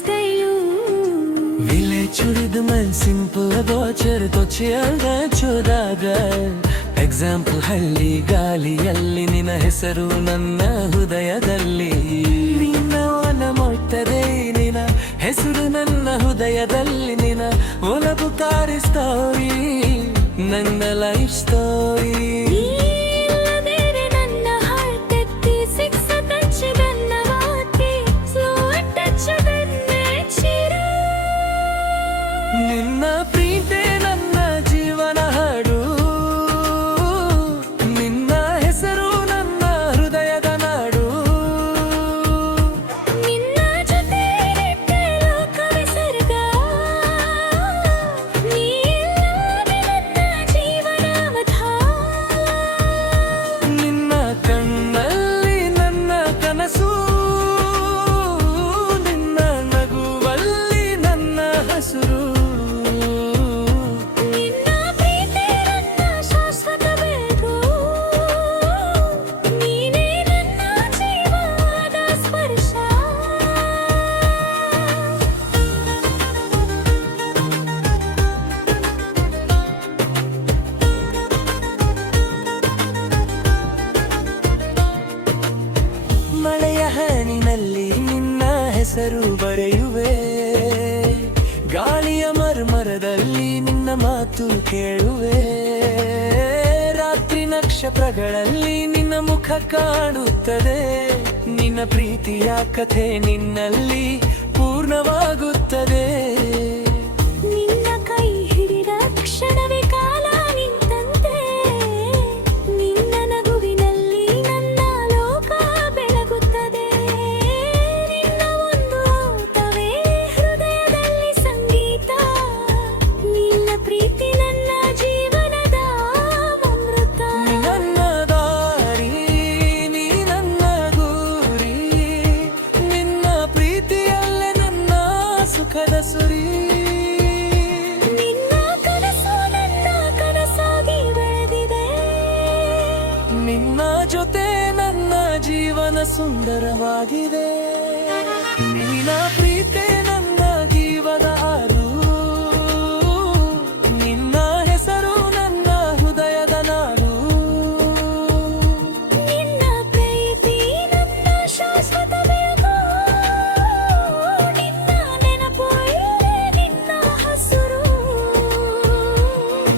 style Village man simple gocher to chialda chodagar Example halli ಗಾಳಿಯಲ್ಲಿ ನಿನ್ನ ಹೆಸರು ನನ್ನ ಹೃದಯದಲ್ಲಿ ನಿನ್ನವನ ಮುಟ್ಟದೆ ನಿನ್ನ ಹೆಸರು ನನ್ನ ಹೃದಯದಲ್ಲಿ ನಿನ್ನ ಒಲಬುಕಾರಿ ಸ್ಟೋರಿ ನನ್ನ ಲೈಫ್ ಸ್ಟೋರಿ ನಿನ್ನ ಪ್ರೀತಿ ನನ್ನ ಜೀವನ ಹಾಡು ನಿನ್ನ ಹೆಸರು ನನ್ನ ಹೃದಯದ ನಾಡು ನಿನ್ನ ಜೊತೆ ಲೋಕವೇ ಸ್ವರ್ಗ ನೀಲ್ಲದೆ ನನ್ನ ಜೀವನಾವಧ ನಿನ್ನ ಕಣ್ಣಲ್ಲಿ ನನ್ನ ಕನಸು ನಿನ್ನ ನಗುವಲ್ಲಿ ನನ್ನ ಹಸುರು ಮಳೆಯ ಹನಿನಲ್ಲಿ ನಿನ್ನ ಹೆಸರು ಬರೆಯುವೆ ಗಾಳಿಯ ಮರ್ಮರದಲ್ಲಿ ನಿನ್ನ ಮಾತು ಕೇಳುವೆ ರಾತ್ರಿ ನಕ್ಷತ್ರಗಳಲ್ಲಿ ನಿನ್ನ ಮುಖ ಕಾಣುತ್ತದೆ ನಿನ್ನ ಪ್ರೀತಿಯ ಕಥೆ ನಿನ್ನಲ್ಲಿ ಪೂರ್ಣವಾಗುತ್ತದೆ ನಿನ್ನ ಕೈ ಹಿಡಿದ ಕ್ಷಣವೇ ಕಾಲ ನಿಂತಂತೆ ನಿನ್ನ ನಗುವಿನಲ್ಲಿ ನನ್ನ ಲೋಕ ಬೆಳಗುತ್ತದೆ ನಿನ್ನ ಒಂದು ಓಟವೇ ಹೃದಯದಲ್ಲಿ ಸಂಗೀತ ನಿನ್ನ ಪ್ರೀತಿ ನನ್ನ ಜೀವನದ ಅಮೃತ ನನ್ನ ದಾರಿ ನೀ ನನ್ನ ಗುರಿ ನಿನ್ನ ಪ್ರೀತಿಯಲ್ಲೇ ನನ್ನ ಸುಖದ ಸುರಿ ನಿನ್ನ ಕನಸು ನನ್ನ ಕನಸಾಗಿ ಬೆಳೆದಿದೆ ನಿನ್ನ ಜೊತೆ ನನ್ನ ಜೀವನ ಸುಂದರವಾಗಿದೆ ನಿನ್ನ ಪ್ರೀತಿ ನನ್ನ ಜೀವದ ಆರು ನಿನ್ನ ಹೆಸರು ನನ್ನ ಹೃದಯದ ನಾಡು ನಿನ್ನ ಪ್ರೀತಿ ನನ್ನ ಶಾಶ್ವತ ಬೆಳಕು ನಿನ್ನ ನೆನಪು ನಿನ್ನ ಹಸುರು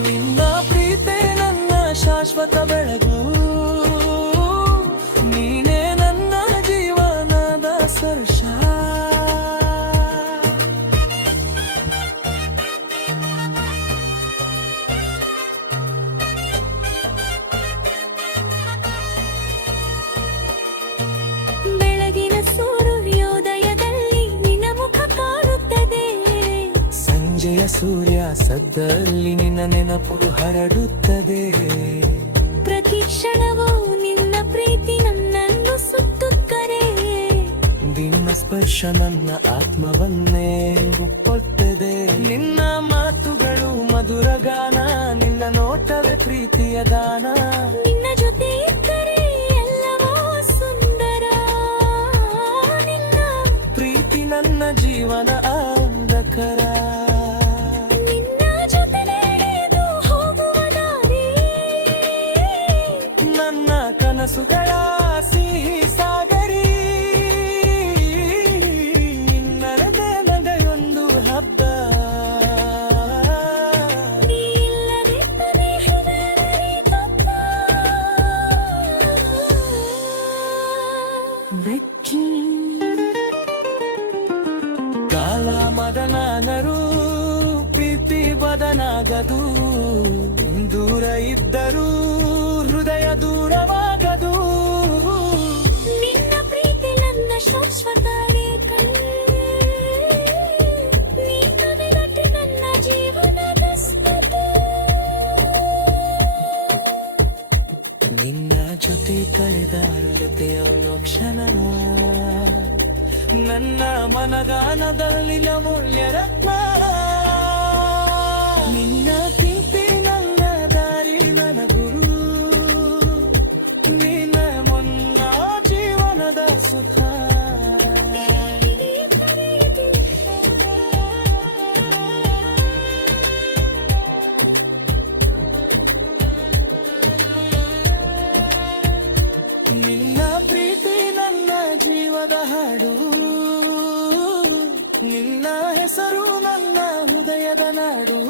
ನಿನ್ನ ಪ್ರೀತಿ ನನ್ನ ಶಾಶ್ವತ ಬೆಳಗು ನೀನೇ ನನ್ನ ಜೀವನದ ಸ್ಪರ್ಶ ಬೆಳಗಿನ ಸೂರ್ಯೋದಯದಲ್ಲಿ ನಿನ್ನ ಮುಖ ಕಾಣುತ್ತದೆ ಸಂಜೆಯ ಸೂರ್ಯ ಸದ್ದಲ್ಲಿ ನಿನ್ನ ನೆನಪು ಹರಡುತ್ತದೆ ಪ್ರತಿ ಕ್ಷಣವೂ ನಿನ್ನ ಪ್ರೀತಿ ನನ್ನನ್ನು ಸುತ್ತುತ್ತದೆ ನಿನ್ನ ಸ್ಪರ್ಶ ನನ್ನ ಆತ್ಮವನ್ನೇ ಉಪ್ಪುತ್ತದೆ ನಿನ್ನ ಮಾತುಗಳು ಮಧುರ ಗಾನ ನಿನ್ನ ನೋಟವೇ ಪ್ರೀತಿಯ ದಾನ ನಿನ್ನ ಜೊತೆ ಇದ್ದರೆ ಎಲ್ಲವೂ ಸುಂದರ ನಿನ್ನ ಪ್ರೀತಿ ನನ್ನ ಜೀವನ ಅಂಧಕರ ನಿನ್ನ ಜೊತೆ ನಡೆದು ಹೋಗುವ ದಾರಿ ನನ್ನ ಕನಸುಗಳ ಸಿಹಿ ಸಾಗರಿ ನಿನ್ನದೇ ನಡೆಯೊಂದು ಹಬ್ಬ ನೀ ಇಲ್ಲದಿದ್ದರೆ ಹೃದಯದಲ್ಲಿ ತೊಂದ. ಬೆಚ್ಚಿ ಕಾಲ ಮದನಾಗರು ಪ್ರೀತಿ ಬದನಾಗದು ದೂರ ಇದ್ದರೂ ಹೃದಯ ದೂರವಾಗದು ನಿನ್ನ ಪ್ರೀತಿ ನನ್ನ ಶಾಶ್ವತ ಲೇಖ ನಿನ್ನ ನೆನಪು ನನ್ನ ಜೀವನದ ಸ್ಮೃತಿ ನಿನ್ನ ಜೊತೆ ಕಳೆದ ಅನ್ನೋ ಕ್ಷಣ ನನ್ನ ಮನಗಾನದಲ್ಲಿ ಅಮೂಲ್ಯ ರತ್ನ ನಿನ್ನ ಪ್ರೀತಿ ನನ್ನ ದಾರಿ ನನ್ನ ಗುರು ನಿನ್ನ ಮುನ್ನ ಜೀವನದ ಸುಖ ನಿನ್ನ ಹೆಸರು ನನ್ನ ಹೃದಯದ ನಾಡು.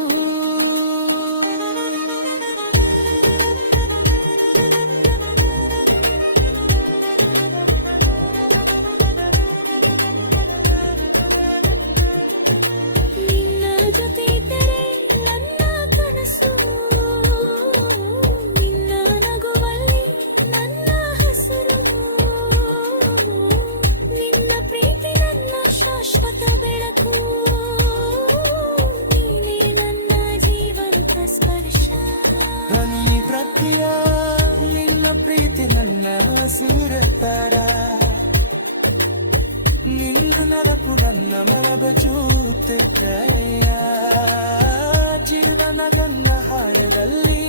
ನಿನ್ನ ಜೊತೆ ಇದ್ದರೆ ನನ್ನ ಕನಸು, ನಿನ್ನ ನಗುವಲ್ಲಿ ನನ್ನ ಹಸಿರು, ನಿನ್ನ ಪ್ರೀತಿ ನನ್ನ ಶಾಶ್ವತ ಬೆಳಕು, ನೀನೇ ನನ್ನ ಜೀವಂತ ಸ್ಪರ್ಶ. ಧ್ವನಿ ಪ್ರತ್ಯಯ ನಿನ್ನ ಪ್ರೀತಿ ನನ್ನ ಸುರತಾರ, ನಿನ್ನ ನರಪು ನನ್ನ ಮನದ ಜೂತ ಜಯ. ಚಿರುದನ ತನ್ನ ಹಾಡದಲ್ಲಿ